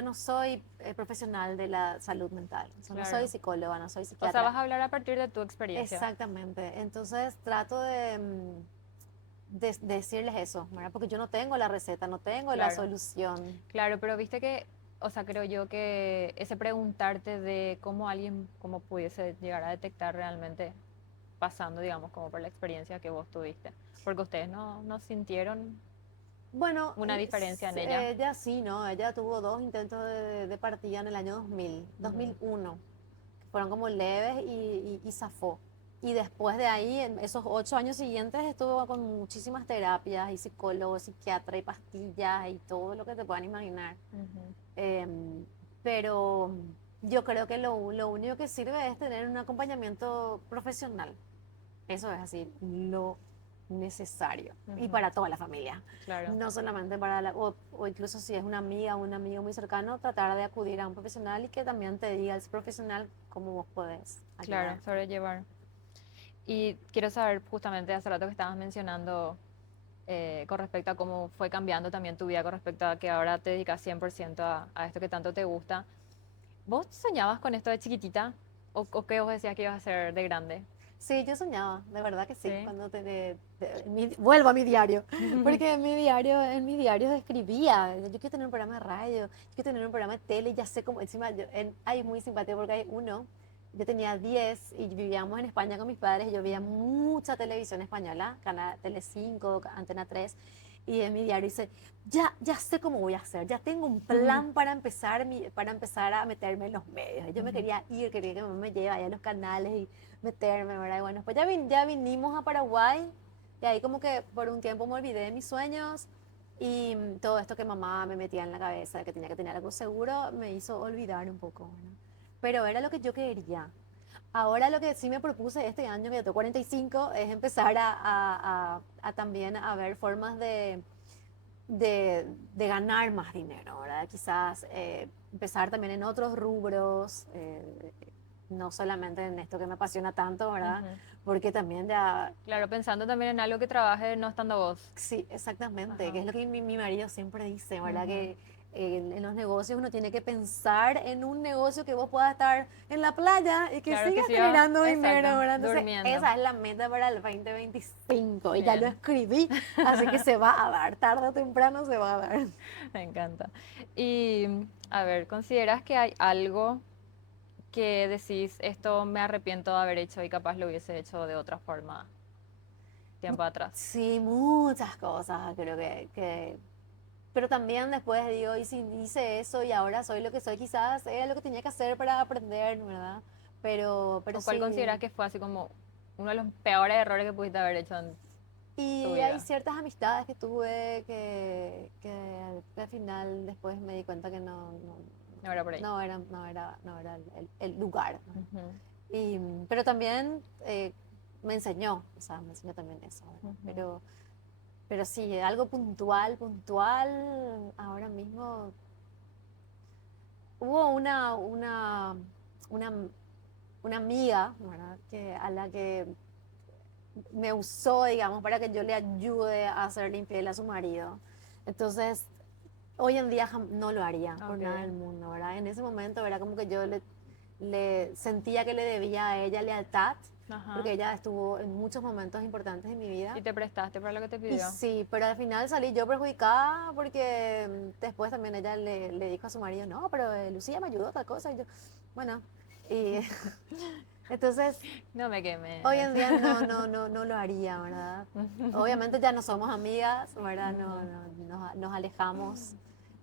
no soy profesional de la salud mental. O sea, no soy claro. psicóloga, no soy O sea, psiquiatra. vas a hablar a partir de tu experiencia. Exactamente. Entonces trato de decirles eso, ¿verdad? Porque yo no tengo la receta, no tengo la Claro. solución. Claro, pero viste que o sea, creo yo que ese preguntarte de cómo alguien, cómo pudiese llegar a detectar realmente pasando, digamos, como por la experiencia que vos tuviste, porque ustedes no sintieron Bueno, una diferencia en ella. ella sí, ¿no? Ella tuvo dos intentos de partida en el año 2000, Ujú, 2001, que fueron como leves y zafó. Y después de ahí, en esos 8 años siguientes, estuvo con muchísimas terapias y psicólogo, psiquiatra y pastillas y todo lo que te puedan imaginar. ujú. Em, pero yo creo que lo único que sirve es tener un acompañamiento profesional. Eso es así, lo necesario. Y Ujú, para toda la familia. claro, No solamente para o incluso si es una amiga o un amigo muy cercano, tratar de acudir a un profesional y que también te diga ese profesional cómo vos podés claro, ayudar. sobrellevar. Y quiero saber justamente hace rato que estabas mencionando con respecto a cómo fue cambiando también tu vida, con respecto a que ahora te dedicas 100% a esto que tanto te gusta. ¿Vos soñabas con esto de chiquitita? O qué vos decías que ibas a hacer de grande? Sí, yo soñaba, de verdad que sí, Sí. cuando vuelvo a mi diario, porque en mi diario escribía, yo quiero tener un programa de radio, yo quiero tener un programa de tele, y ya sé cómo, encima, hay muy simpático porque hay uno, yo tenía 10 y vivíamos en España con mis padres y yo veía Ujú, mucha televisión española, Canal Tele 5, Antena 3, y en mi diario dice, ya sé cómo voy a hacer, ya tengo un ujú, plan para empezar a meterme en los medios. Y yo me ujú, quería ir, quería que mi mamá me lleve allá a los canales y meterme, ¿verdad? Y bueno, pues ya vinimos a Paraguay y ahí como que por un tiempo me olvidé de mis sueños y todo esto que mamá me metía en la cabeza de que tenía que tener algo seguro me hizo olvidar un poco, ¿verdad? Pero era lo que yo quería. Ahora lo que sí me propuse este año, que yo tengo 45, es empezar a también a ver formas de ganar más dinero, ¿verdad? Quizás empezar también en otros rubros, no solamente en esto que me apasiona tanto, ¿verdad? ujú. Porque también ya, Claro, pensando también en algo que trabaje no estando vos. sí, exactamente, que Ajá. es lo que mi marido siempre dice, ¿verdad? Ujú. Que en los negocios uno tiene que pensar en un negocio que vos puedas estar en la playa y que Claro que sigas sí, generando dinero, exacto, ¿verdad? Entonces, durmiendo. esa es la meta para el 2025 y ya lo Bien. escribí, así que se va a dar, tarde o temprano se va a dar. Me encanta. Y a ver, ¿consideras que hay algo que decís, esto me arrepiento de haber hecho y capaz lo hubiese hecho de otra forma tiempo atrás? Sí, muchas cosas, creo que. Pero también después digo, y si hice eso y ahora soy lo que soy, quizás era lo que tenía que hacer para aprender, ¿verdad? Pero ¿O cuál sí. consideras que fue así como uno de los peores errores que pudiste haber hecho en tu Y hay vida? ciertas amistades que tuve que al final después me di cuenta que No era por ahí. no era el lugar, ¿verdad? Ujú, Pero también me enseñó, o sea, me enseñó también eso, ¿verdad? ujú. Pero sí, algo puntual, ahora mismo hubo una, una amiga, ¿verdad? A la que me usó, digamos, para que yo le ayude a hacerle infiel a su marido. Entonces, hoy en día no lo haría por Ok, nada del mundo, ¿verdad? En ese momento era como que yo le sentía que le debía a ella lealtad, ajá. porque ella estuvo en muchos momentos importantes en mi vida. Y te prestaste para lo que te Y pidió. sí, pero al final salí yo perjudicada porque después también ella le dijo a su marido, no, pero Lucía me ayudó, tal cosa. Y yo, bueno, y entonces No me hoy quemes. en día no lo haría, ¿verdad? Obviamente ya no somos amigas, ¿verdad? Ujú, Nos alejamos,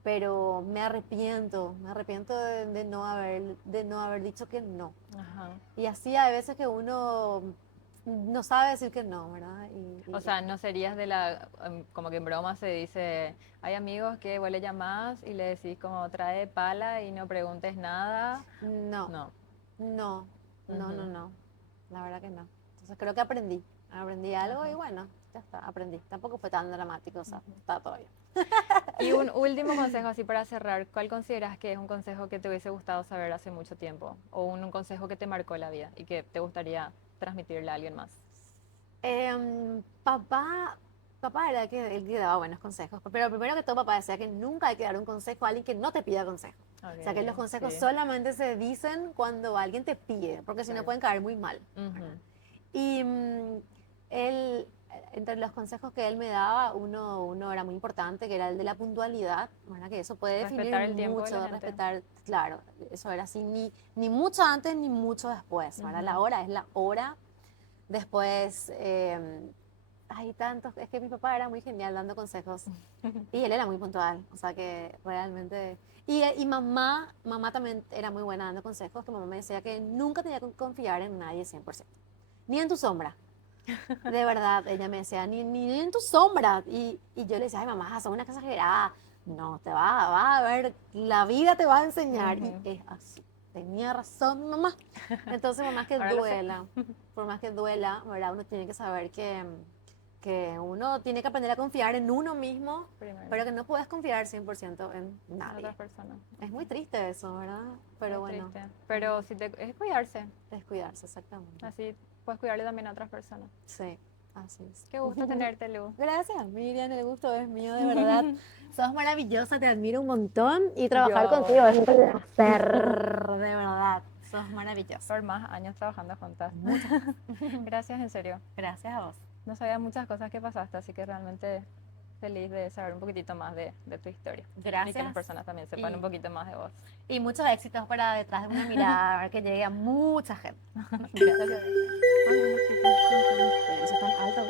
pero me arrepiento de no haber dicho que no. ajá. Y así hay veces que uno no sabe decir que no, ¿verdad? O sea, no serías de la, como que en broma se dice, hay amigos que vos le llamás y le decís como trae pala y no preguntes nada. no, No. no, no, no, Ujú, no, la verdad que no. Entonces creo que aprendí algo y ajá, bueno, ya está, aprendí. Tampoco fue tan dramático, o sea, ujú. está todo bien. Y un último consejo así para cerrar, ¿cuál consideras que es un consejo que te hubiese gustado saber hace mucho tiempo? O un consejo que te marcó la vida y que te gustaría transmitirle a alguien más. Papá era el que daba buenos consejos, pero primero que todo papá decía que nunca hay que dar un consejo a alguien que no te pida consejo. O sea que los Ok, consejos sí, solamente se dicen cuando alguien te pide, porque si no claro. pueden caer muy mal, Ujú, ¿verdad? Y él, entre los consejos que él me daba, uno era muy importante, que era el de la puntualidad, ¿verdad? Que eso puede definir Respetar el tiempo de la mucho, gente. respetar, claro, eso era así, ni mucho antes ni mucho después, ¿verdad? La Ujú. hora es la hora. Después, hay tantos, es que mi papá era muy genial dando consejos y él era muy puntual, o sea que realmente... Y mamá también era muy buena dando consejos, que mamá me decía que nunca tenía que confiar en nadie 100%, ni en tu sombra. De verdad, ella me decía, ni en tu sombra. Y yo le decía, ay mamá, sos una exagerada. No, vas a ver, la vida te va a enseñar. Y Ujú. es así. Tenía razón mi mamá. Entonces, Ahora lo sé. por más que duela, ¿verdad? Uno tiene que saber que uno tiene que aprender a confiar en uno mismo, Primero, pero que no puedes confiar 100% en en nadie. otras personas. Es muy Ujú. triste eso, ¿verdad? Pero Es bueno, triste. Pero si te, es cuidarse. descuidarse, exactamente. Así puedes cuidarle también a otras personas. Sí, así es. Qué gusto tenerte, Lu. Gracias, Miriam, el gusto es mío, de verdad. Sos maravillosa, te admiro un montón y trabajar Yo, contigo es un placer, de verdad. Sos maravillosa. por más años trabajando juntas. Muchas Gracias, en serio. gracias a vos. No sabía muchas cosas que pasaste, así que realmente feliz de saber un poquitito más de tu historia. Y que las Gracias personas también sepan un poquito más de vos. y muchos éxitos para detrás de una mirada, a ver que llegue a mucha gente. Gracias. Ay, un mosquito. Pero eso es tan alto.